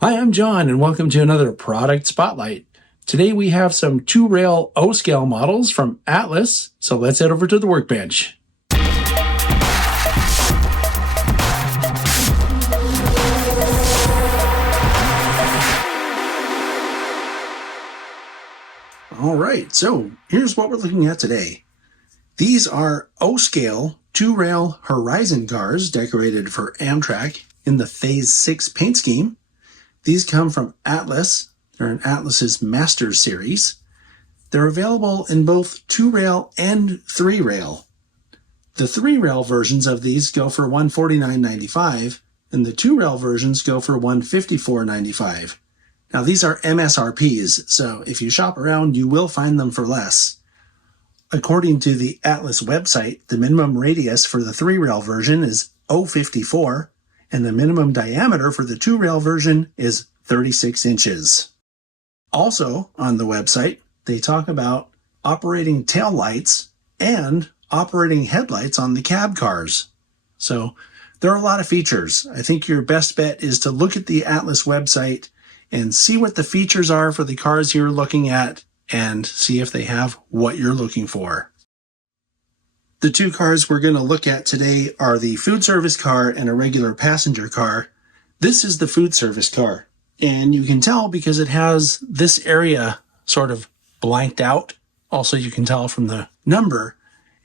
Hi, I'm John, and welcome to another Product Spotlight. Today we have some 2-rail O-scale models from Atlas, so let's head over to the workbench. All right, so here's what we're looking at today. These are O-scale 2-rail horizon cars decorated for Amtrak in the Phase 6 paint scheme. These come from Atlas. They're in Atlas's Masters series. They're available in both 2-rail and 3-rail. The 3-rail versions of these go for $149.95, and the 2-rail versions go for $154.95. Now, these are MSRPs, so if you shop around, you will find them for less. According to the Atlas website, the minimum radius for the 3-rail version is 0.54, and the minimum diameter for the 2-rail version is 36 inches. Also, on the website, they talk about operating tail lights and operating headlights on the cab cars. So there are a lot of features. I think your best bet is to look at the Atlas website and see what the features are for the cars you're looking at and see if they have what you're looking for. The two cars we're going to look at today are the food service car and a regular passenger car. This is the food service car, and you can tell because it has this area sort of blanked out. Also, you can tell from the number,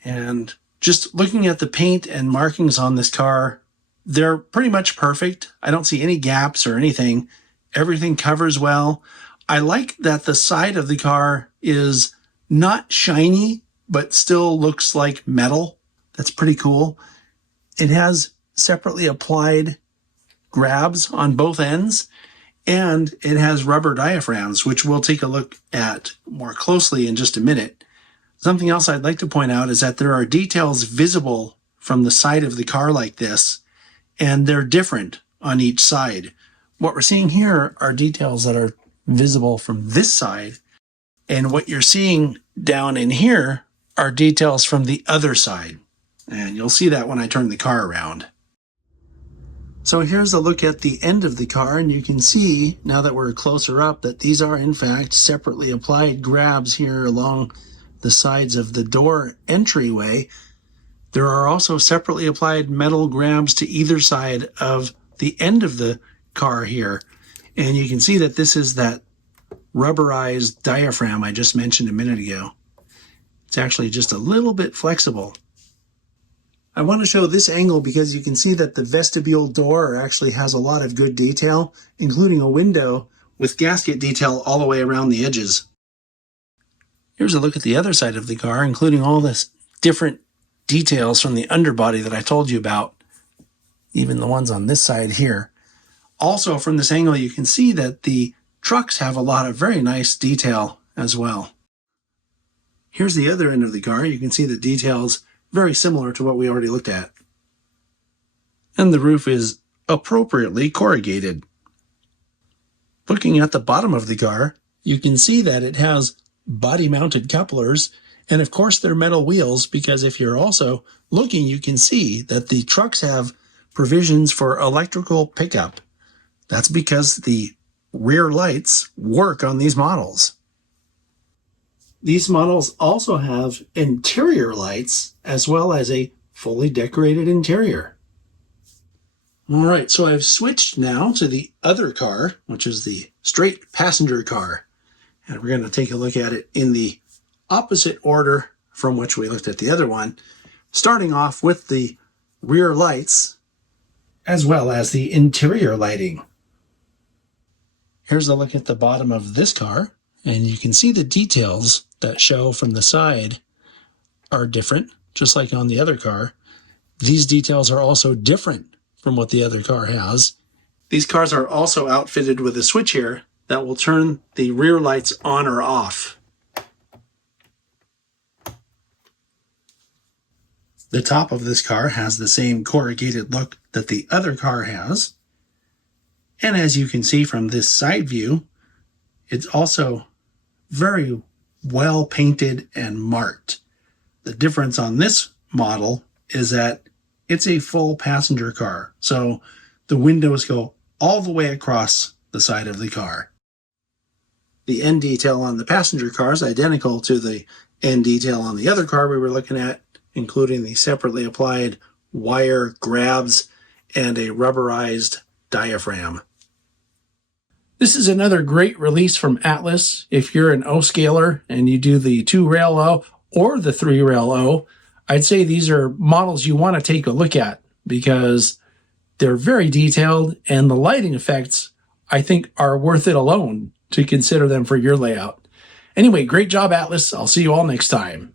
and just looking at the paint and markings on this car, they're pretty much perfect. I don't see any gaps or anything. Everything covers well. I like that the side of the car is not shiny, but still looks like metal. That's pretty cool. It has separately applied grabs on both ends, and it has rubber diaphragms, which we'll take a look at more closely in just a minute. Something else I'd like to point out is that there are details visible from the side of the car like this, and they're different on each side. What we're seeing here are details that are visible from this side, and what you're seeing down in here are details from the other side. And you'll see that when I turn the car around. So here's a look at the end of the car, and you can see, now that we're closer up, that these are in fact separately applied grabs here along the sides of the door entryway. There are also separately applied metal grabs to either side of the end of the car here. And you can see that this is that rubberized diaphragm I just mentioned a minute ago. It's actually just a little bit flexible. I want to show this angle because you can see that the vestibule door actually has a lot of good detail, including a window with gasket detail all the way around the edges. Here's a look at the other side of the car, including all this different details from the underbody that I told you about, even the ones on this side here. Also, from this angle, you can see that the trucks have a lot of very nice detail as well. Here's the other end of the car. You can see the details very similar to what we already looked at. And the roof is appropriately corrugated. Looking at the bottom of the car, you can see that it has body-mounted couplers, and of course they're metal wheels, because if you're also looking, you can see that the trucks have provisions for electrical pickup. That's because the rear lights work on these models. These models also have interior lights as well as a fully decorated interior. All right, so I've switched now to the other car, which is the straight passenger car. And we're going to take a look at it in the opposite order from which we looked at the other one, starting off with the rear lights as well as the interior lighting. Here's a look at the bottom of this car, and you can see the details that show from the side are different, just like on the other car. These details are also different from what the other car has. These cars are also outfitted with a switch here that will turn the rear lights on or off. The top of this car has the same corrugated look that the other car has. And as you can see from this side view, it's also very well painted and marked. The difference on this model is that it's a full passenger car. So the windows go all the way across the side of the car. The end detail on the passenger car is identical to the end detail on the other car we were looking at, including the separately applied wire grabs and a rubberized diaphragm. This is another great release from Atlas. If you're an O-scaler and you do the 2-rail O or the 3-rail O, I'd say these are models you want to take a look at because they're very detailed, and the lighting effects, I think, are worth it alone to consider them for your layout. Anyway, great job, Atlas. I'll see you all next time.